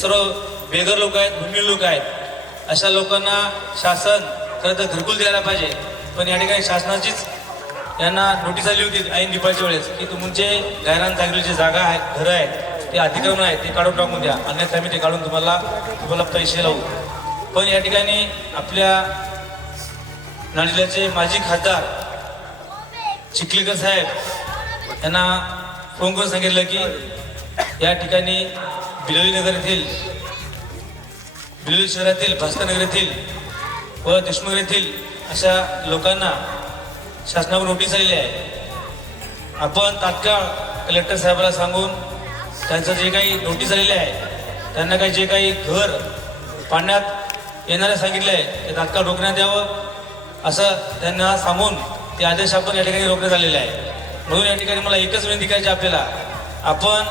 सर्व बेघर लोक आहेत भूमी लोक आहेत. अशा लोकांना शासन खरं तर घरकुल द्यायला पाहिजे. पण या ठिकाणी शासनाचीच यांना नोटीस आली होती ऐन दिपाळीच्या वेळेस की तुमचे गायरान जागेची जे जागा आहेत घरं आहेत ते अतिक्रमण आहेत ते काढून टाकून द्या. अन्यथा आम्ही ते काढून तुम्हाला तुम्हाला पैसे लावू. पण या ठिकाणी आपल्या नांदिल्याचे माजी खासदार चिखलीकर साहेब यांना फोन करून सांगितलं की या ठिकाणी बिलोली नगर येथील बिलोली शहरातील भास्करनगर येथील व देशमुख येथील अशा लोकांना शासनावर नोटीस आलेली आहे. आपण तात्काळ कलेक्टर साहेबाला सांगून त्यांचं जे काही नोटीस आलेले आहे त्यांना काही जे काही घर पाडण्यात येणाऱ्या सांगितले आहे ते तात्काळ रोखण्यात यावं असं त्यांना सांगून ते आदेश आपण या ठिकाणी रोखण्यात आलेले आहे. म्हणून या ठिकाणी मला एकच विनंती करायची आपल्याला आपण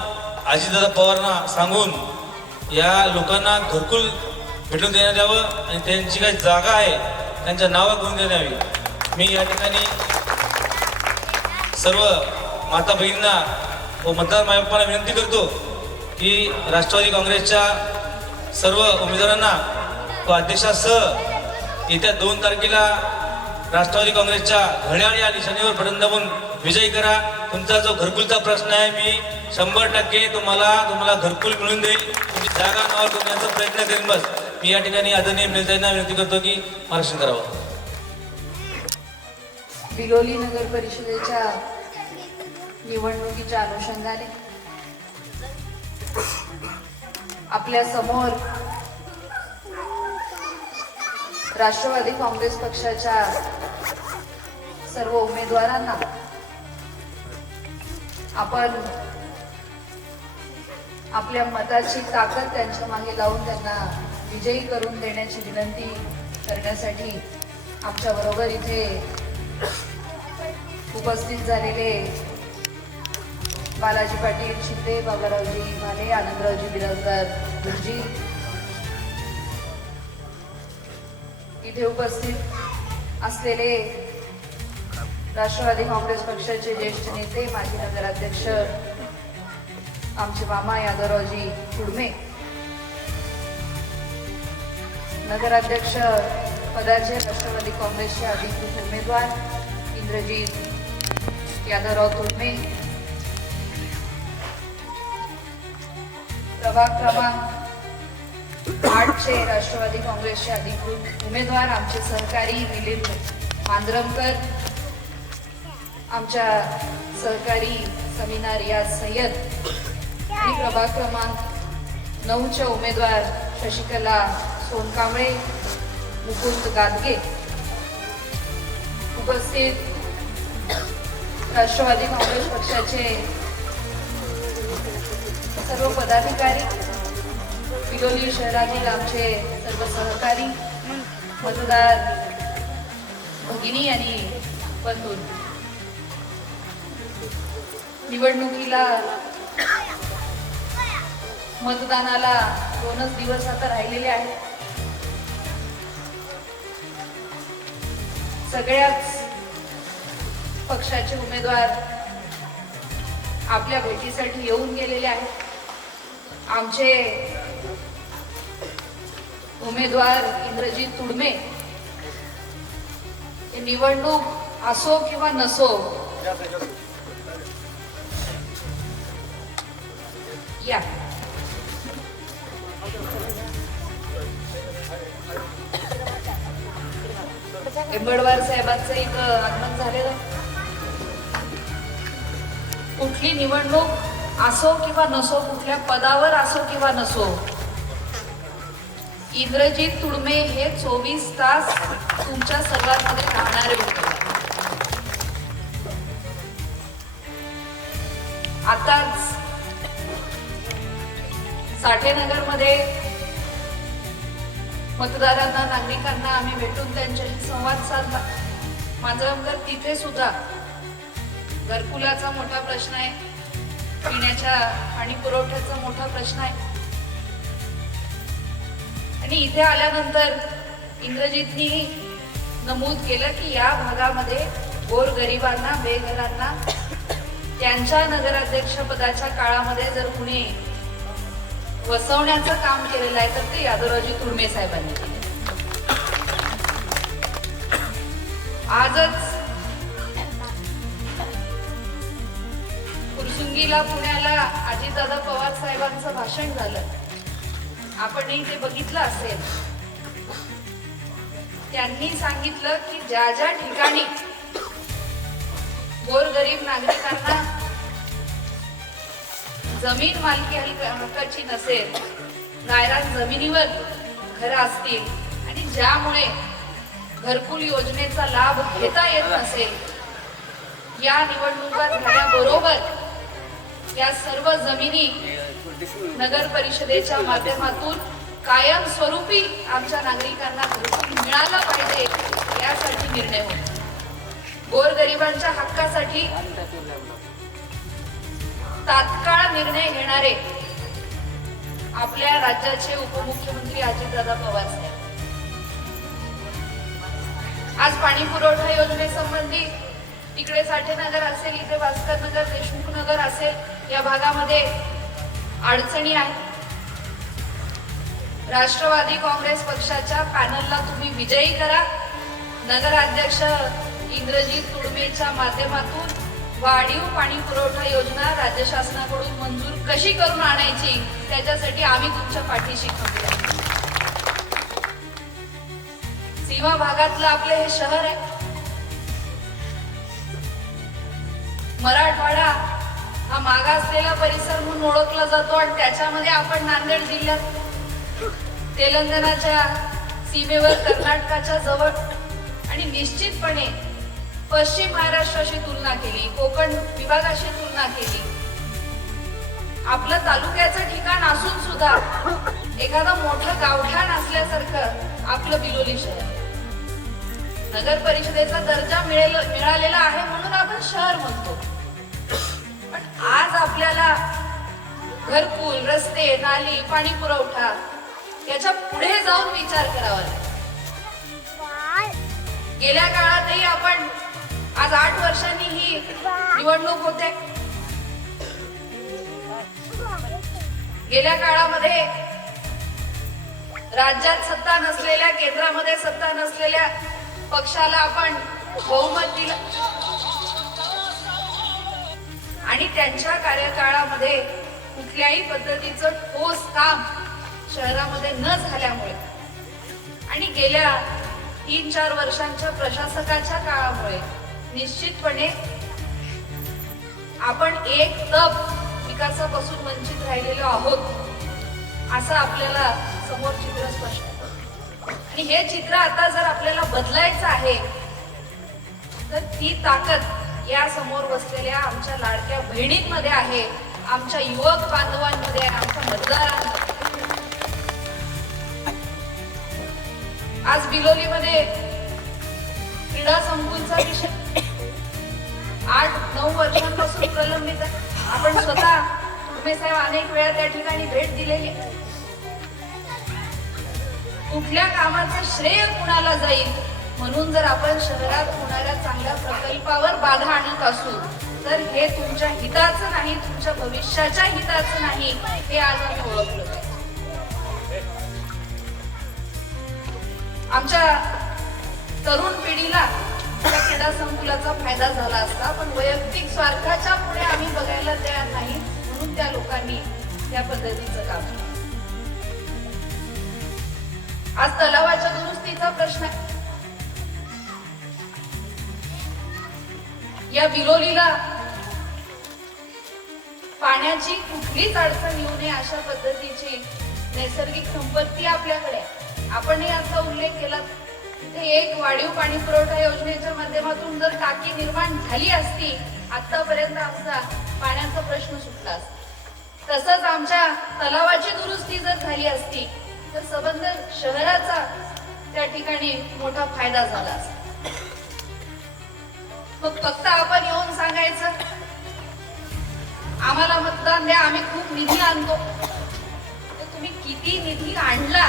अजितदादा पवारांना सांगून या लोकांना घरकुल भेटून देण्यात यावं आणि त्यांची काही जागा आहे त्यांच्या नावं करून देण्यात यावी. मी या ठिकाणी सर्व माता बहिणींना व मतदार मायबापांना विनंती करतो की राष्ट्रवादी काँग्रेसच्या सर्व उमेदवारांना व अध्यक्षासह येत्या दोन तारखेला राष्ट्रवादी काँग्रेसच्या घड्याळ या निशाणीवर बटन दाबून विजयी करा. तुमचा जो घरकुलचा प्रश्न आहे मी शंभर टक्के तुम्हाला तुम्हाला घरकुल मिळून देईल. तुमची जागा नावावर करण्याचा प्रयत्न करेन बस. मी या ठिकाणी आदरणीय मिळताना विनंती करतो की मार्गदर्शन करावं. बिलोली नगर परिषदेच्या निवडणुकीच्या अनुषंगाने आपल्यासमोर राष्ट्रवादी काँग्रेस पक्षाच्या सर्व उमेदवारांना आपण आपल्या मताची ताकद त्यांच्या मागे लावून त्यांना विजयी करून देण्याची विनंती करण्यासाठी आमच्या बरोबर इथे उपस्थित झालेले बालाजी पाटील शिंदे बाबारावजी माने आनंदरावजी बिराजदार गुरुजी इथे उपस्थित असलेले राष्ट्रवादी काँग्रेस पक्षाचे ज्येष्ठ नेते माजी नगराध्यक्ष आमचे मामा यादवरावजी कुडमे नगराध्यक्ष पदाचे राष्ट्रवादी काँग्रेसचे अधिकृत उमेदवार इंद्रजीत यादवराव तुडमे प्रभाग क्रमांक आठचे राष्ट्रवादी काँग्रेसचे अधिकृत उमेदवार आमचे सहकारी मिलिंद मांजरमकर आमच्या सहकारी समीना रियाज सय्यद आणि प्रभाग क्रमांक नऊच्या उमेदवार शशिकला सोनकांबळे मुकुंद गादगे. उपस्थित राष्ट्रवादी काँग्रेस पक्षाचे सर्व पदाधिकारी बिलोली शहरातील आमचे सर्व सहकारी मतदार भगिनी आणि बंधू. निवडणुकीला मतदानाला दोनच दिवस आता राहिलेले आहेत. सगळ्याच पक्षाचे उमेदवार आपल्या भेटीसाठी येऊन गेलेले आहेत. आमचे उमेदवार इंद्रजीत तुडमे. निवडणूक असो किंवा नसो या. एंबडवार साहेबांचं एक आगमन झालेलं. कुठली निवडणूक असो किंवा नसो कुठल्या पदावर असो किंवा नसो इंद्रजीत तुडमे हे चोवीस तास तुमच्या सर्वांमध्ये राहणारे होते. आताच साठेनगरमध्ये मतदारांना नागरिकांना आम्ही भेटून त्यांच्याशी संवाद साधला. मांजरमकर तिथे सुद्धा घरकुलाचा मोठा प्रश्न आहे पिण्याच्या पाणी पुरवठ्याचा मोठा प्रश्न आहे. आणि इथे आल्यानंतर इंद्रजितनी नमूद केलं की या भागामध्ये गोरगरिबांना बेघरांना त्यांच्या नगराध्यक्ष पदाच्या काळामध्ये जर कुणी वसवण्याचं काम केलेलं आहे तर ते यादवरावजी तुडमे साहेबांनी केले. आजच फुरसुंगीला पुण्याला अजितदादा पवार साहेबांचं भाषण झालं. आपणही ते बघितलं असेल त्यांनी सांगितलं की ज्या ज्या ठिकाणी गोरगरीब नागरिकांना जमीन मालकी हक्काची नसेल गायरान जमिनीवर घरं असतील आणि ज्यामुळे घरकुल योजनेचा लाभ घेता येत नसेल या निवडणुका झाल्याबरोबर या सर्व जमिनी नगर परिषदेच्या माध्यमातून कायमस्वरूपी आमच्या नागरिकांना घरकुल मिळालं पाहिजे यासाठी निर्णय होतो. गोरगरिबांच्या हक्कासाठी तात्काळ निर्णय घेणारे आपल्या राज्याचे उपमुख्यमंत्री अजितदादा पवार साहेब. आज पाणी पुरवठा योजनेसंबंधी इकडे साठेनगर असेल इथे भास्कर नगर देशमुख नगर असेल या भागामध्ये अडचणी आहेत. राष्ट्रवादी काँग्रेस पक्षाच्या पॅनलला तुम्ही विजयी करा. नगराध्यक्ष इंद्रजीत तुडमेच्या माध्यमातून वाढीव पाणी पुरवठा योजना राज्य शासनाकडून मंजूर कशी करून आणायची त्याच्यासाठी आम्ही तुमच्या पाठीशी खंबीर सीमा भागातलं आपलं हे शहर आहे. मराठवाडा हा मागासलेला परिसर म्हणून ओळखला जातो आणि त्याच्यामध्ये आपण नांदेड जिल्ह्यात तेलंगणाच्या सीमेवर कर्नाटकाच्या जवळ आणि निश्चितपणे पश्चिम महाराष्ट्राशी तुलना केली कोकण विभागाशी तुलना केली. आपलं तालुक्याचं ठिकाण असून सुद्धा एखादा मोठं गावठाण असल्यासारखं आपलं बिलोली शहर. नगर परिषदेचा दर्जा मिळेल मिळालेला आहे म्हणून आपण शहर म्हणतो. आपल्याला घरकुल रस्ते नाली पाणी पुरवठा याच्यापुढे जाऊन विचार करावा लागेल. गेल्या काळातही आपण आज आठ वर्षांनी ही निवडणूक होते. गेल्या काळामध्ये राज्यात सत्ता नसलेल्या केंद्रामध्ये सत्ता नसलेल्या पक्षाला आपण बहुमत दिलं. आणि त्यांच्या कार्यकाळामध्ये कुठल्याही पद्धतीचं ठोस काम शहरामध्ये न झाल्यामुळे आणि गेल्या तीन चार वर्षांच्या प्रशासकाच्या काळामुळे निश्चितपणे आपण एक तप विकासापासून वंचित राहिलेलो आहोत असं आपल्याला समोर चित्र स्पष्ट आणि हे चित्र आता जर आपल्याला बदलायचं आहे तर ती ताकद या समोर बसलेल्या आमच्या लाडक्या बहिणींमध्ये आहे आमच्या युवक बांधवांमध्ये आहे आमच्या मतदारांमध्ये. आज बिलोलीमध्ये क्रीडा संकुलचा विषय. आठ नऊ वर्षांपासून प्रलंबित आहे. आपण स्वतः तुम्ही साहेब अनेक वेळा त्या ठिकाणी भेट दिलेली कुठल्या कामाचं श्रेय कुणाला जाईल? म्हणून जर आपण शहरात होणाऱ्या चांगल्या प्रकल्पावर बाधा आणत असू तर हे तुमच्या हिताचं नाही तुमच्या भविष्याच्या हिताचं नाही हे आज आम्ही ओळखलं आमच्या तरुण पिढीला त्या क्रीडा संकुलाचा फायदा झाला असता पण वैयक्तिक स्वार्थाच्या पुढे आम्ही बघायला तयार नाही म्हणून त्या लोकांनी त्या पद्धतीचं काम केलं. आज तलावाच्या दुरुस्तीचा प्रश्न या विलोलीला पाण्याची कुठलीच अडचण येऊ नये अशा पद्धतीची नैसर्गिक संपत्ती आपल्याकडे आपण याचा उल्लेख केला. तिथे एक वाढीव पाणी पुरवठा योजनेच्या माध्यमातून जर टाकी निर्माण झाली असती आतापर्यंत आमचा पाण्याचा प्रश्न सुटला असता. तसंच आमच्या तलावाची दुरुस्ती जर झाली असती तर संबंध शहराचा त्या ठिकाणी मोठा फायदा झाला असता. मग फक्त आपण येऊन सांगायचं. आम्हाला मतदान द्या आम्ही खूप निधी आणतो. तर तुम्ही किती निधी आणला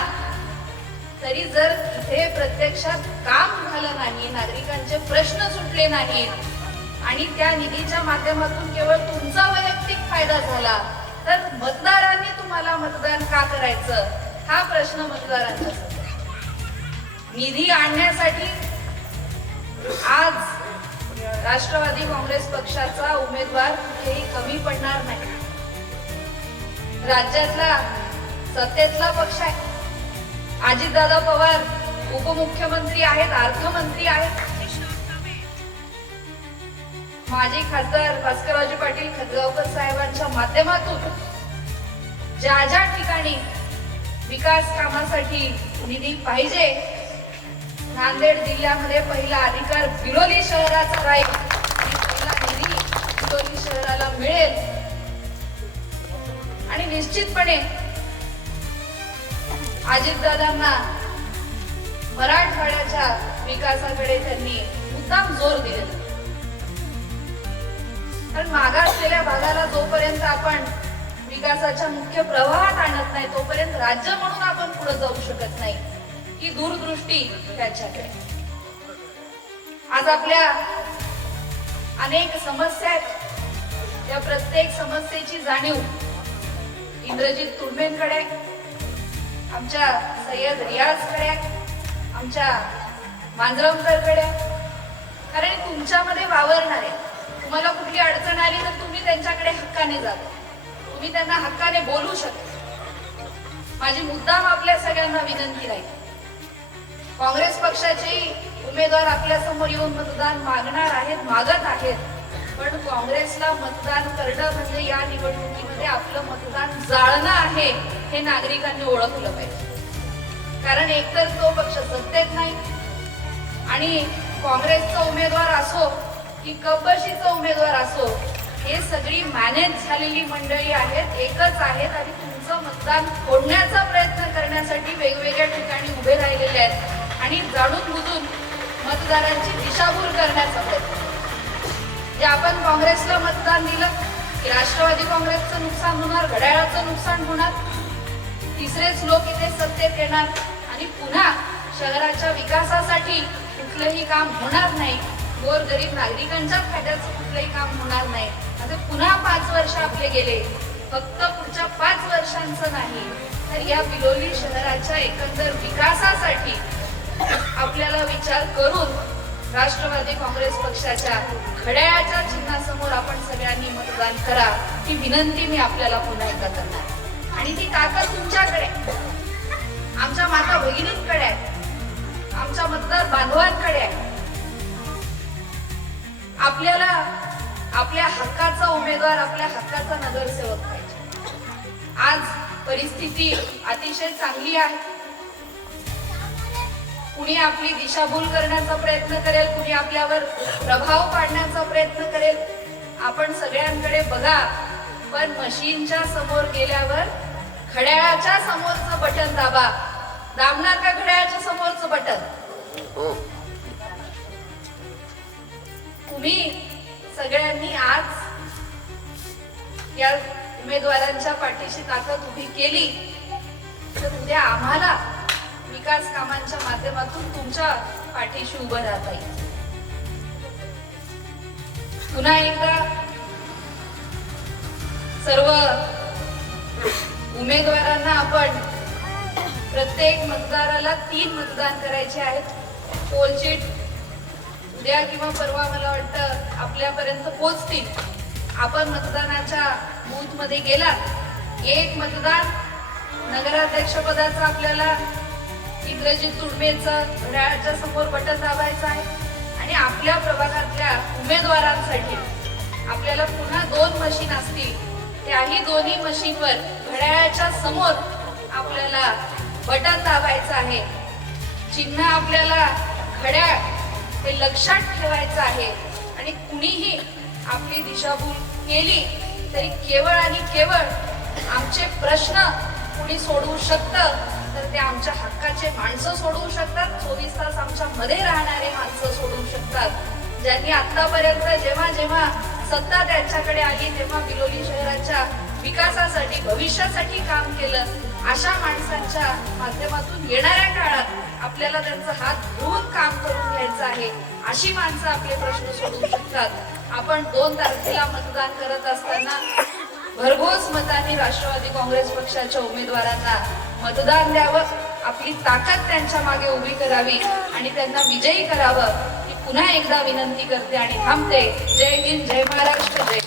तरी जर इथे प्रत्यक्षात काम झालं नाही नागरिकांचे प्रश्न सुटले नाहीत आणि त्या निधीच्या माध्यमातून केवळ तुमचा वैयक्तिक फायदा झाला तर मतदारांनी तुम्हाला मतदान का करायचं? हा प्रश्न मतदारांचा निधी आणण्यासाठी आज राष्ट्रवादी काँग्रेस पक्षाचा उमेदवार कुठेही कमी पडणार नाही. राज्यातला सत्तेतला पक्ष आहे. अजितदादा पवार उपमुख्यमंत्री आहेत अर्थमंत्री आहेत. माजी खासदार भास्करराजू पाटील खतगावकर साहेबांच्या माध्यमातून ज्या ज्या ठिकाणी विकास कामासाठी निधी पाहिजे नांदेड जिल्ह्यामध्ये पहिला अधिकार बिलोली शहराचा राहील. पहिला निधी बिलोली शहराला मिळेल. आणि निश्चितपणे अजितदादांना मराठवाड्याच्या विकासाकडे त्यांनी मुद्दाम जोर दिलेला. कारण मागासलेल्या भागाला जोपर्यंत आपण विकासाच्या मुख्य प्रवाहात आणत नाही तोपर्यंत राज्य म्हणून आपण पुढे जाऊ शकत नाही. ही दूरदृष्टी त्याच्याकडे. आज आपल्या अनेक समस्या आहेत. त्या प्रत्येक समस्येची जाणीव इंद्रजित तुर्मेंकडे आमच्या सय्यद रियाजकडे आमच्या मांजरमकरकडे कारण तुमच्यामध्ये वावरणारे तुम्हाला कुठली अडचण आली तर तुम्ही त्यांच्याकडे हक्काने जाता तुम्ही त्यांना हक्काने बोलू शकता. माझी मुद्दाम आपल्या सगळ्यांना विनंती राहील. काँग्रेस पक्षाचे उमेदवार आपल्यासमोर येऊन मतदान मागणार आहेत मागत आहेत. पण काँग्रेसला मतदान करणं म्हणजे या निवडणुकीमध्ये आपलं मतदान जाळणं आहे हे नागरिकांनी ओळखलं पाहिजे. कारण एकतर तो पक्ष सत्तेत नाही आणि काँग्रेसचा उमेदवार असो की कपशीचा उमेदवार असो हे सगळी मॅनेज झालेली मंडळी आहेत एकच आहेत आणि तुमचं मतदान फोडण्याचा प्रयत्न करण्यासाठी वेगवेगळ्या ठिकाणी उभे राहिलेले आहेत. आणि जाणून बुजून मतदारांची दिशाभूल करण्याचा प्रयत्न. जे आपण काँग्रेसला मतदान दिलं की राष्ट्रवादी काँग्रेसचं नुकसान होणार घड्याळाचं नुकसान होणार तिसरेच लोक इथे सत्तेत येणार आणि पुन्हा शहराच्या विकासासाठी कुठलंही काम होणार नाही. गोरगरीब नागरिकांच्या फायद्याचं कुठलंही काम होणार नाही. आता पुन्हा पाच वर्ष आपले गेले फक्त पुढच्या पाच वर्षांचं नाही. तर या बिलोली शहराच्या एकंदर विकासासाठी आपल्याला विचार करून राष्ट्रवादी काँग्रेस पक्षाच्या घड्याळाच्या चिन्हासमोर आपण सगळ्यांनी मतदान करा ही विनंती मी आपल्याला पुन्हा एकदा करणार. आणि ती ताकद तुमच्याकडे आहे. आमच्या माता भगिनींकडे आहे. आमच्या मतदार बांधवांकडे आहे. आपल्याला आपल्या हक्काचा उमेदवार आपल्या हक्काचा नगरसेवक पाहिजे. आज परिस्थिती अतिशय चांगली आहे. कुणी आपली दिशाभूल करण्याचा प्रयत्न करेल कुणी आपल्यावर प्रभाव पाडण्याचा प्रयत्न करेल आपण सगळ्यांकडे बघा. पण मशीनच्या समोर गेल्यावर घड्याळाच्या समोरचं बटन दाबा. दाबणार का घड्याळाच्या समोरचं बटन? तुम्ही सगळ्यांनी आज या उमेदवारांच्या पाठीशी ताकद उभी केली. तर उद्या आम्हाला विकास कामांच्या माध्यमातून तुमच्या पाठीशी उभं राहता येईल. पुन्हा एकदा सर्व उमेदवारांना आपण प्रत्येक मतदाराला तीन मतदान करायचे आहेत. पोलचीट उद्या किंवा परवा मला वाटतं आपल्यापर्यंत पोचतील. आपण मतदानाच्या बूथमध्ये गेला गेलात. एक मतदान नगराध्यक्षपदाचा आपल्याला इंग्रजी तुडमेचं घड्याळाच्या समोर बटन दाबायचं आहे आणि आपल्या प्रभागातल्या उमेदवारांसाठी आपल्याला पुन्हा दोन मशीन असतील. त्याही दोन्ही मशीनवर घड्याळाच्या समोर आपल्याला बटन दाबायचं आहे. चिन्ह आपल्याला घड्याळ हे लक्षात ठेवायचं आहे. आणि कुणीही आपली दिशाभूल केली तरी केवळ आणि केवळ आमचे प्रश्न कुणी सोडवू शकतं? तर ते आमच्या हक्काचे माणसं सोडवू शकतात. चोवीस तास आमच्या मध्ये राहणारे माणसं सोडवू शकतात. ज्यांनी आतापर्यंत जेव्हा जेव्हा सत्ता त्यांच्याकडे आली तेव्हा बिलोली शहराच्या विकासासाठी भविष्यासाठी काम केलं. अशा माणसांच्या माध्यमातून येणाऱ्या काळात आपल्याला त्यांचा हात धुवून काम करून घ्यायचं आहे अशी माणसं आपले प्रश्न सोडवू शकतात. आपण दोन तारखेला मतदान करत असताना भरघोस मतांनी राष्ट्रवादी काँग्रेस पक्षाच्या उमेदवारांना मतदान द्यावं आपली ताकद त्यांच्या मागे उभी करावी आणि त्यांना विजयी करावं ही पुन्हा एकदा विनंती करते आणि थांबते. जय हिंद जय महाराष्ट्र जय